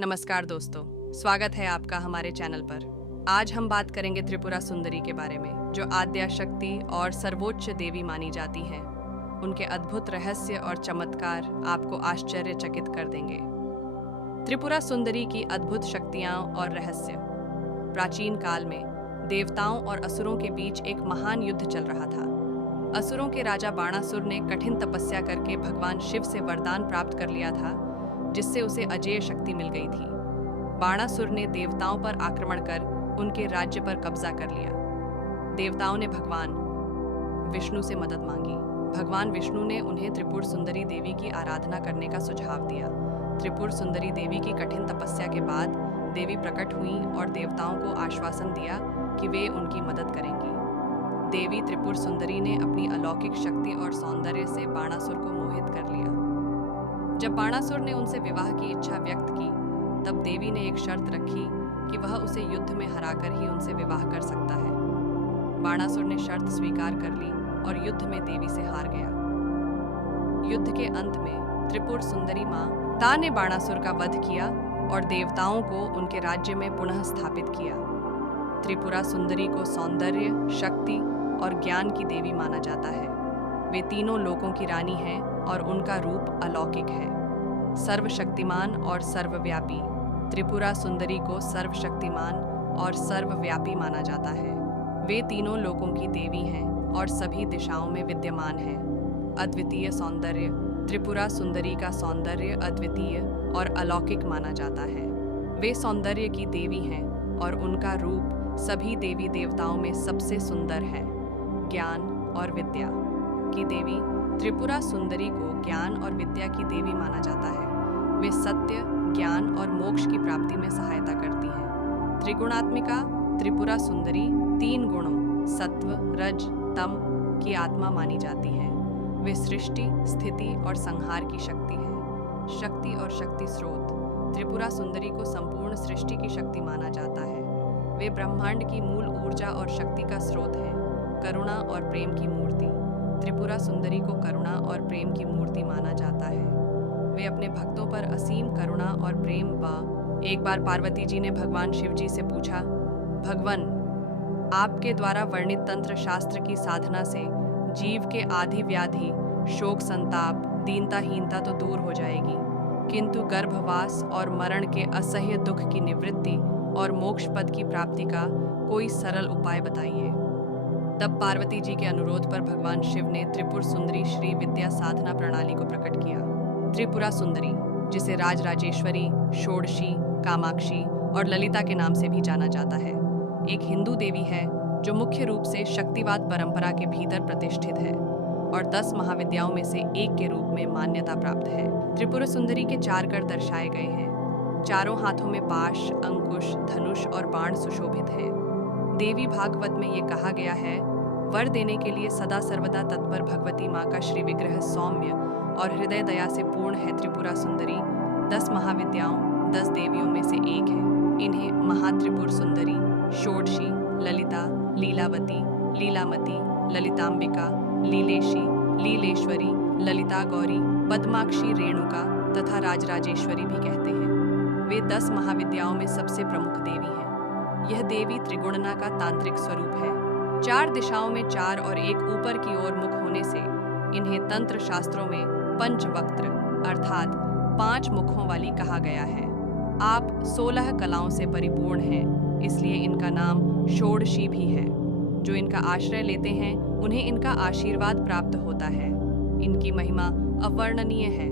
नमस्कार दोस्तों, स्वागत है आपका हमारे चैनल पर। आज हम बात करेंगे त्रिपुरा सुंदरी के बारे में, जो आद्या शक्ति और सर्वोच्च देवी मानी जाती हैं। उनके अद्भुत रहस्य और चमत्कार आपको आश्चर्यचकित कर देंगे। त्रिपुरा सुंदरी की अद्भुत शक्तियाँ और रहस्य। प्राचीन काल में देवताओं और असुरों के बीच एक महान युद्ध चल रहा था। असुरों के राजा बाणासुर ने कठिन तपस्या करके भगवान शिव से वरदान प्राप्त कर लिया था, जिससे उसे अजेय शक्ति मिल गई थी। बाणासुर ने देवताओं पर आक्रमण कर उनके राज्य पर कब्जा कर लिया। देवताओं ने भगवान विष्णु से मदद मांगी। भगवान विष्णु ने उन्हें त्रिपुर सुंदरी देवी की आराधना करने का सुझाव दिया। त्रिपुर सुंदरी देवी की कठिन तपस्या के बाद देवी प्रकट हुईं और देवताओं को आश्वासन दिया कि वे उनकी मदद करेंगी। देवी त्रिपुर सुंदरी ने अपनी अलौकिक शक्ति और सौंदर्य से बाणासुर को मोहित कर लिया। जब बाणासुर ने उनसे विवाह की इच्छा व्यक्त की, तब देवी ने एक शर्त रखी कि वह उसे युद्ध में हराकर ही उनसे विवाह कर सकता है। बाणासुर ने शर्त स्वीकार कर ली और युद्ध में देवी से हार गया। युद्ध के अंत में त्रिपुर सुंदरी माता ने बाणासुर का वध किया और देवताओं को उनके राज्य में पुनः स्थापित किया। त्रिपुरा सुंदरी को सौंदर्य, शक्ति और ज्ञान की देवी माना जाता है। वे तीनों लोकों की रानी हैं और उनका रूप अलौकिक है। सर्वशक्तिमान और सर्वव्यापी। त्रिपुरा सुंदरी को सर्वशक्तिमान और सर्वव्यापी माना जाता है। वे तीनों लोकों की देवी हैं और सभी दिशाओं में विद्यमान हैं। अद्वितीय सौंदर्य। त्रिपुरा सुंदरी का सौंदर्य अद्वितीय और अलौकिक माना जाता है। वे सौंदर्य की देवी हैं और उनका रूप सभी देवी देवताओं में सबसे सुंदर है। ज्ञान और विद्या की देवी। त्रिपुरा सुंदरी को ज्ञान और विद्या की देवी माना जाता है। वे सत्य, ज्ञान और मोक्ष की प्राप्ति में सहायता करती हैं। त्रिगुणात्मिका। त्रिपुरा सुंदरी तीन गुणों सत्व, रज, तम की आत्मा मानी जाती है। वे सृष्टि, स्थिति और संहार की शक्ति है। शक्ति और शक्ति स्रोत। त्रिपुरा सुंदरी को संपूर्ण सृष्टि की शक्ति माना जाता है। वे ब्रह्मांड की मूल ऊर्जा और शक्ति का स्रोत है। करुणा और प्रेम की मूर्ति। त्रिपुरा सुंदरी को करुणा और प्रेम की मूर्ति माना जाता है। वे अपने भक्तों पर असीम करुणा और प्रेम बा। एक बार पार्वती जी ने भगवान शिव जी से पूछा, भगवान, आपके द्वारा वर्णित तंत्र शास्त्र की साधना से जीव के आदि व्याधि, शोक, संताप, दीनताहीनता तो दूर हो जाएगी, किंतु गर्भवास और मरण के असह्य दुख की निवृत्ति और मोक्ष पद की प्राप्ति का कोई सरल उपाय बताइए। तब पार्वती जी के अनुरोध पर भगवान शिव ने त्रिपुर सुंदरी श्री विद्या साधना प्रणाली को प्रकट किया। त्रिपुरा सुंदरी, जिसे राजराजेश्वरी, षोडशी, कामाक्षी और ललिता के नाम से भी जाना जाता है, एक हिंदू देवी है जो मुख्य रूप से शक्तिवाद परंपरा के भीतर प्रतिष्ठित है और 10 महाविद्याओं में से एक के रूप में मान्यता प्राप्त है। त्रिपुरा सुंदरी के 4 कर दर्शाए गए हैं। चारों हाथों में पाश, अंकुश, धनुष और बाण सुशोभित है। देवी भागवत में ये कहा गया है, वर देने के लिए सदा सर्वदा तत्पर भगवती माँ का श्री विग्रह सौम्य और हृदय दया से पूर्ण है। त्रिपुरा सुंदरी 10 महाविद्याओं, 10 देवियों में से एक है। इन्हें महात्रिपुर सुंदरी, षोडशी, ललिता, लीलावती, लीलामती, ललितांबिका, लीलेशी, लीलेश्वरी, ललिता गौरी, पद्माक्षी, रेणुका तथा राजराजेश्वरी भी कहते हैं। वे 10 महाविद्याओं में सबसे प्रमुख देवी हैं। यह देवी त्रिगुणना का तांत्रिक स्वरूप है। 4 दिशाओं में 4 और एक ऊपर की ओर मुख होने से इन्हें तंत्र शास्त्रों में पंचवक्त्र अर्थात 5 मुखों वाली कहा गया है। आप 16 कलाओं से परिपूर्ण हैं, इसलिए इनका नाम षोडशी भी है। जो इनका आश्रय लेते हैं उन्हें इनका आशीर्वाद प्राप्त होता है। इनकी महिमा अवर्णनीय है।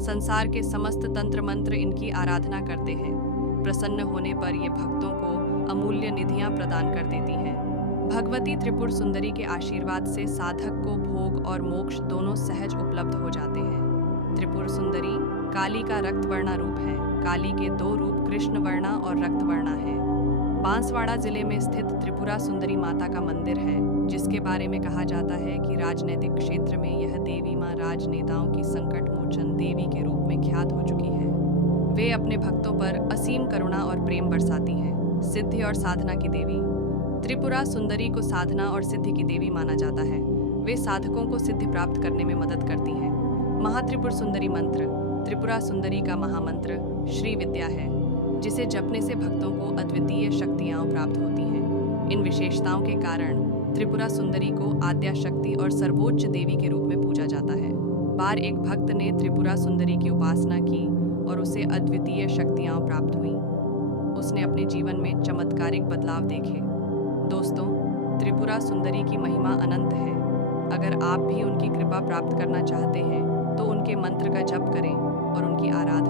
संसार के समस्त तंत्र मंत्र इनकी आराधना करते हैं। प्रसन्न होने पर ये भक्तों को अमूल्य निधियां प्रदान कर देती हैं। भगवती त्रिपुर सुंदरी के आशीर्वाद से साधक को भोग और मोक्ष दोनों सहज उपलब्ध हो जाते हैं। त्रिपुर सुंदरी काली का रक्तवर्णा रूप है। काली के 2 रूप कृष्णवर्णा और रक्तवर्णा है। बांसवाड़ा जिले में स्थित त्रिपुरा सुंदरी माता का मंदिर है, जिसके बारे में कहा जाता है कि राजनीतिक क्षेत्र में यह देवी माँ राजनेताओं की संकट मोचन देवी के रूप में ख्यात हो चुकी है। वे अपने भक्तों पर असीम करुणा और प्रेम बरसाती हैं। सिद्धि और साधना की देवी। त्रिपुरा सुंदरी को साधना और सिद्धि की देवी माना जाता है। वे साधकों को सिद्धि प्राप्त करने में मदद करती हैं। महात्रिपुर सुंदरी मंत्र। त्रिपुरा सुंदरी का महामंत्र श्री विद्या है, जिसे जपने से भक्तों को अद्वितीय शक्तियाँ प्राप्त होती हैं। इन विशेषताओं के कारण त्रिपुरा सुंदरी को आद्या शक्ति और सर्वोच्च देवी के रूप में पूजा जाता है। बार एक भक्त ने त्रिपुरा सुंदरी की उपासना की और उसे अद्वितीय शक्तियाँ प्राप्त हुईं। उसने अपने जीवन में चमत्कारिक बदलाव देखे। दोस्तों, त्रिपुरा सुंदरी की महिमा अनंत है। अगर आप भी उनकी कृपा प्राप्त करना चाहते हैं तो उनके मंत्र का जप करें और उनकी आराधना